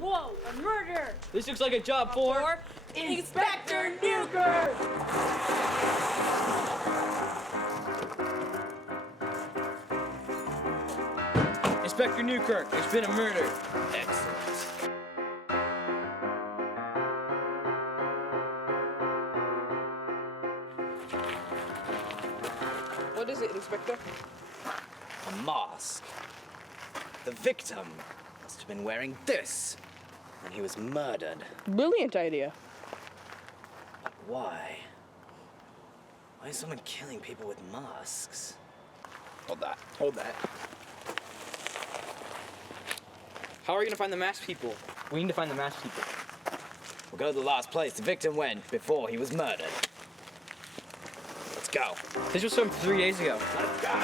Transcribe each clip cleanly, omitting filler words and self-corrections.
Whoa, a murder! This looks like a job for Inspector Newkirk! Inspector Newkirk. There's been a murder. Excellent. What is it, Inspector? A mask. The victim must have been wearing this when he was murdered. Brilliant idea. But why? Why is someone killing people with masks? Hold that. Hold that. How are we gonna find the masked people? We need to find the masked people. We'll go to the last place the victim went before he was murdered. Let's go. This was from 3 days ago. Let's go.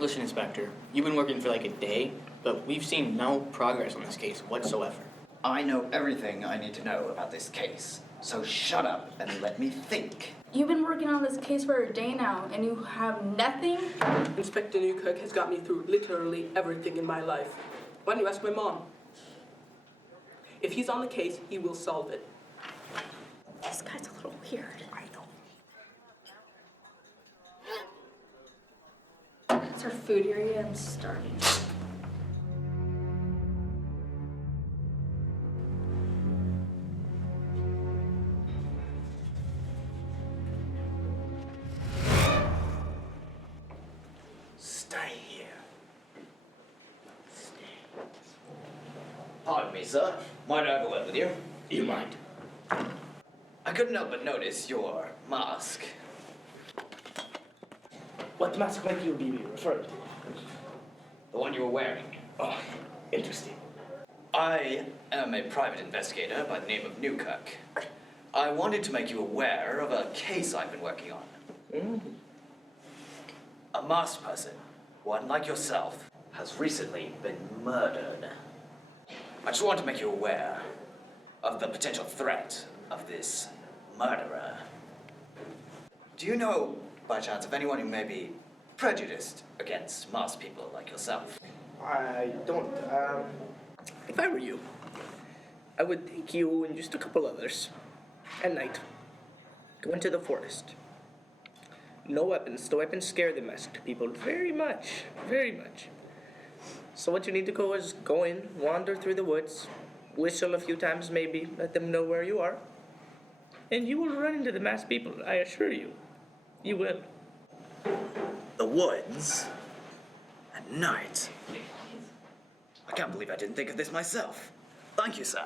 Listen, Inspector, you've been working for like a day, but we've seen no progress on this case whatsoever. I know everything I need to know about this case, so shut up and let me think. You've been working on this case for a day now, and you have nothing? Inspector Newkirk has got me through literally everything in my life. Why don't you ask my mom? If he's on the case, he will solve it. This guy's a little weird. I know. It's our food area. I'm starving. Stay here. Pardon me, sir. Might I have a word with you? You mind? I couldn't help but notice your mask. What mask might you be referring to? The one you were wearing. Oh, interesting. I am a private investigator by the name of Newkirk. I wanted to make you aware of a case I've been working on. A masked person, one like yourself, has recently been murdered. I just want to make you aware of the potential threat of this murderer. Do you know, by chance, of anyone who may be prejudiced against masked people like yourself? I don't. If I were you, I would take you and just a couple others at night. Go into the forest. No weapons. The weapons scare the masked people very much. Very much. So what you need to go is go in, wander through the woods, whistle a few times maybe, let them know where you are, and you will run into the masked people, I assure you. You will. The woods? At night? I can't believe I didn't think of this myself. Thank you, sir.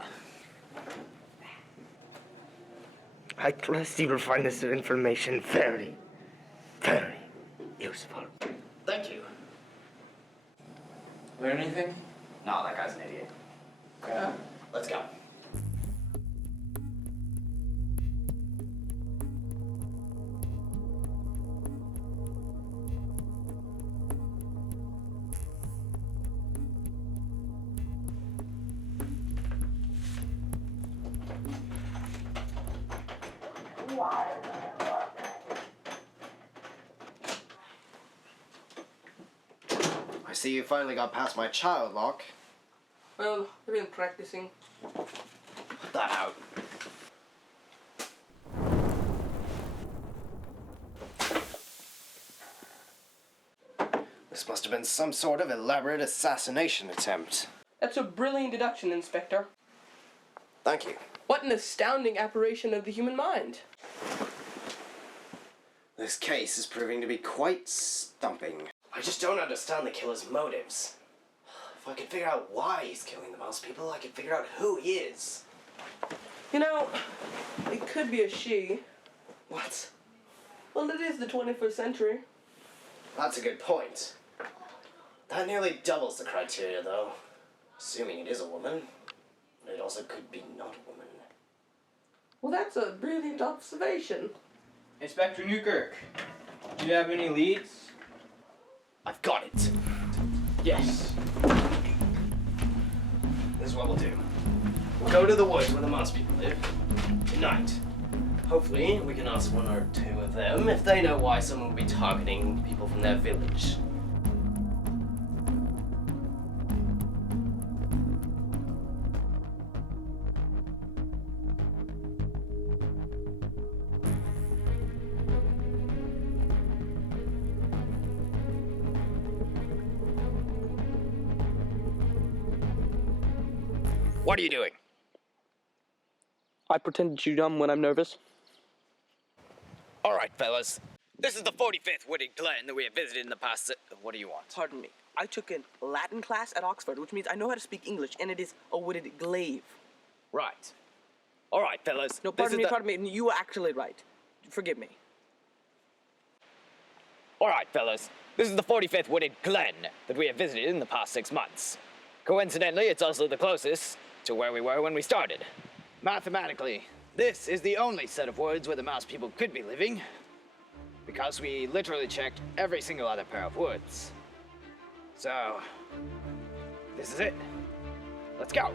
I trust you will find this information very, very useful. Thank you. Learn anything? No, that guy's an idiot. Yeah. Let's go. I see you finally got past my child lock. Well, I've been practicing. Put that out. This must have been some sort of elaborate assassination attempt. That's a brilliant deduction, Inspector. Thank you. What an astounding aberration of the human mind. This case is proving to be quite stumping. I just don't understand the killer's motives. If I could figure out why he's killing the mouse people, I could figure out who he is. You know, it could be a she. What? Well, it is the 21st century. That's a good point. That nearly doubles the criteria, though. Assuming it is a woman. It also could be not a woman. Well, that's a brilliant observation. Inspector Newkirk, do you have any leads? I've got it. Yes. This is what we'll do. We'll go to the woods where the mouse people live. Tonight. Hopefully, we can ask one or two of them if they know why someone would be targeting people from their village. What are you doing? I pretend to chew gum when I'm nervous. All right, fellas. This is the 45th wooded glen that we have visited in the past. What do you want? Pardon me. I took a Latin class at Oxford, which means I know how to speak English, and it is a wooded glaive. Right. All right, fellas. No, pardon me. You were actually right. Forgive me. All right, fellas. This is the 45th wooded glen that we have visited in the past 6 months. Coincidentally, it's also the closest to where we were when we started. Mathematically, this is the only set of woods where the mouse people could be living, because we literally checked every single other pair of woods. So, this is it. Let's go.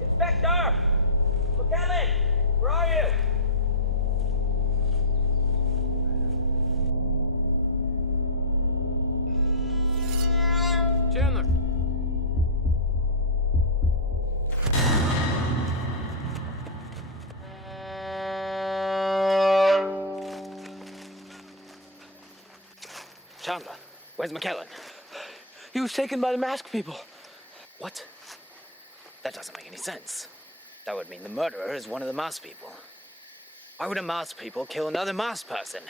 Inspector! McKellen! Where are you? Chandler. Chandler, where's McKellen? He was taken by the masked people. What? That doesn't make any sense. That would mean the murderer is one of the mouse people. Why would a mouse people kill another mouse person?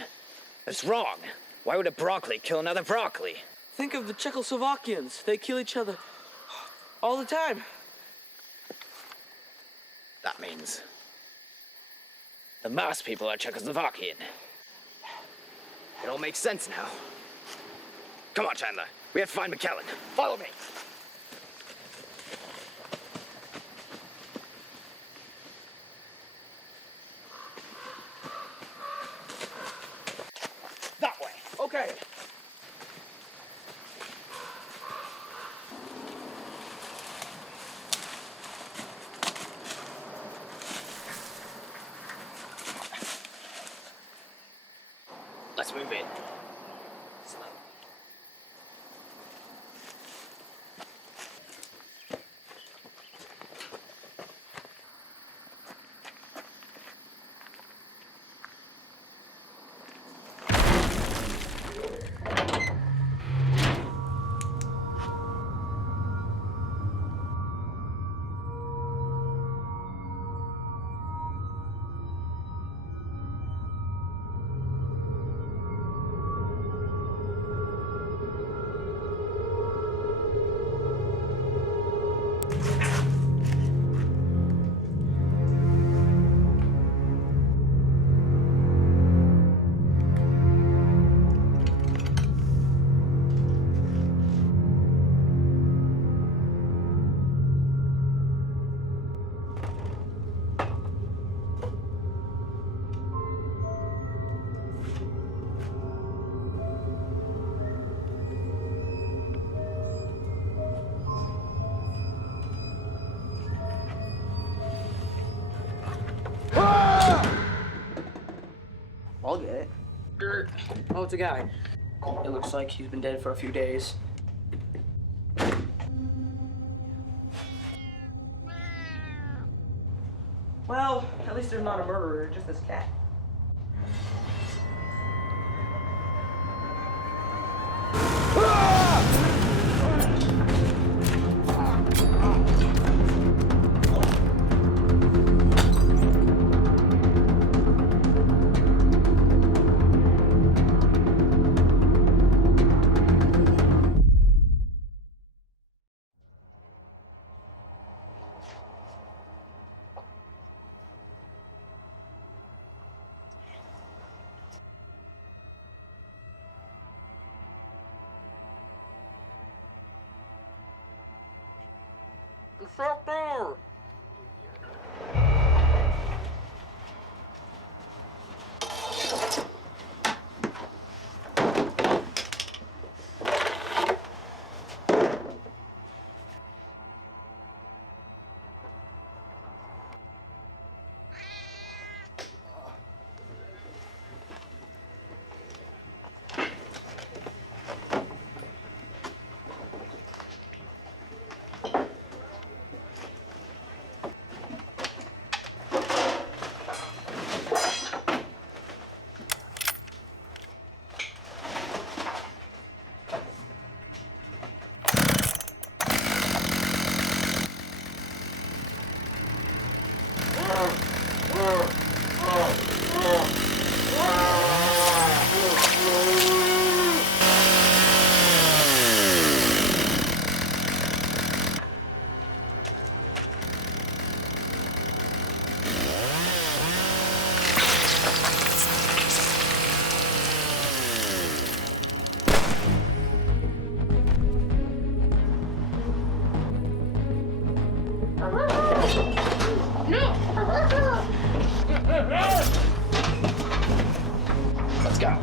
That's wrong. Why would a broccoli kill another broccoli? Think of the Czechoslovakians. They kill each other all the time. That means the mouse people are Czechoslovakian. It all makes sense now. Come on, Chandler. We have to find McKellen. Follow me. That way. Okay. Let's move in. Slow. I'll get it. Oh, it's a guy. It looks like he's been dead for a few days. Well, at least there's not a murderer, just this cat. Inspector! Let's go.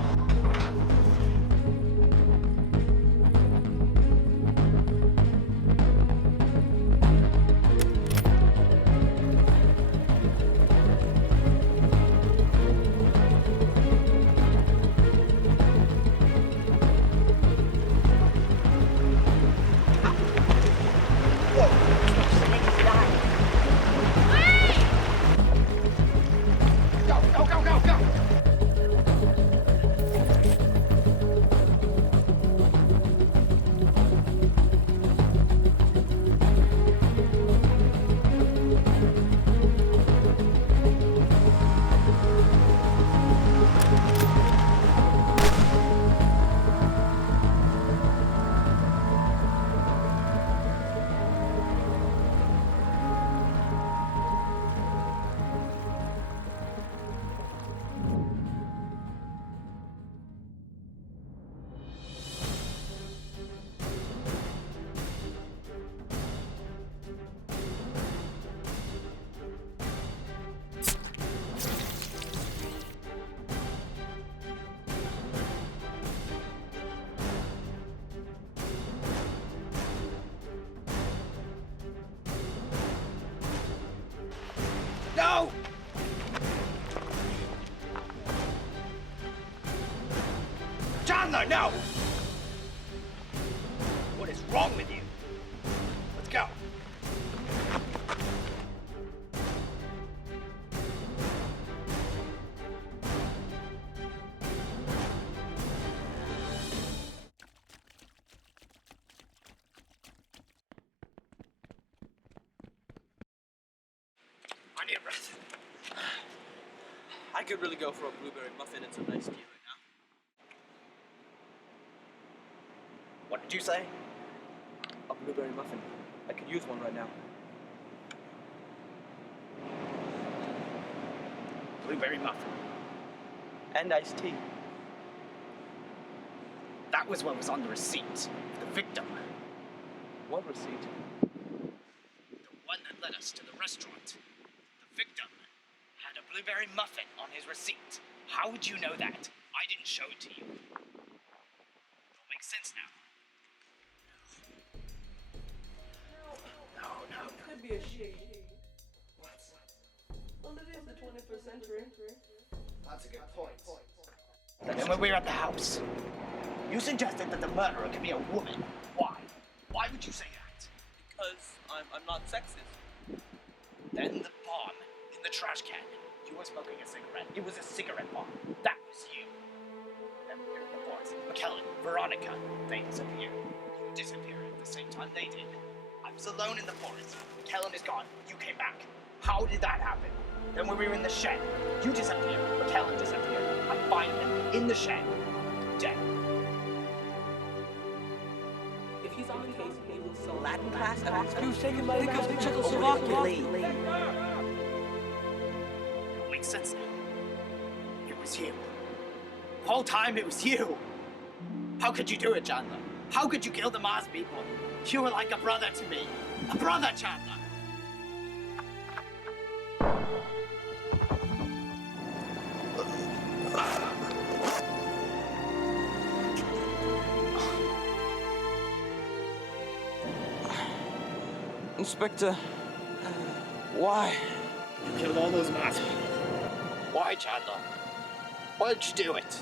No! Chandler, no! What is wrong with you? Let's go. I need a breath. I could really go for a blueberry muffin and some nice tea right now. What did you say? A blueberry muffin. I could use one right now. Blueberry muffin. And iced tea. That was what was on the receipt. The victim. What receipt? The one that led us to the restaurant. The victim had a blueberry muffin on his receipt. How would you know that? I didn't show it to you. It all makes sense now. No. Could be a she. What? Well, it is the 21st century. That's a good point. Then when we were at the house, you suggested that the murderer could be a woman. Why? Why would you say that? Because I'm not sexist. Then the bomb in the trash can. You were smoking a cigarette. It was a cigarette bomb. That was you. Then we were in the forest. McKellen, Veronica, they disappeared. You disappeared at the same time they did. I was alone in the forest. McKellen is gone. You came back. How did that happen? Then when we were in the shed, you disappeared. McKellen disappeared. I find him in the shed, dead. If he's on the case, he will sell Latin class at He was taken by the Czechoslovakia. It makes sense now. It was you. The whole time it was you. How could you do it, Chandler? How could you kill the Mars people? You were like a brother to me. A brother, Chandler. Inspector, why? You killed all those Mars people. Why, Chandler? Why did you do it?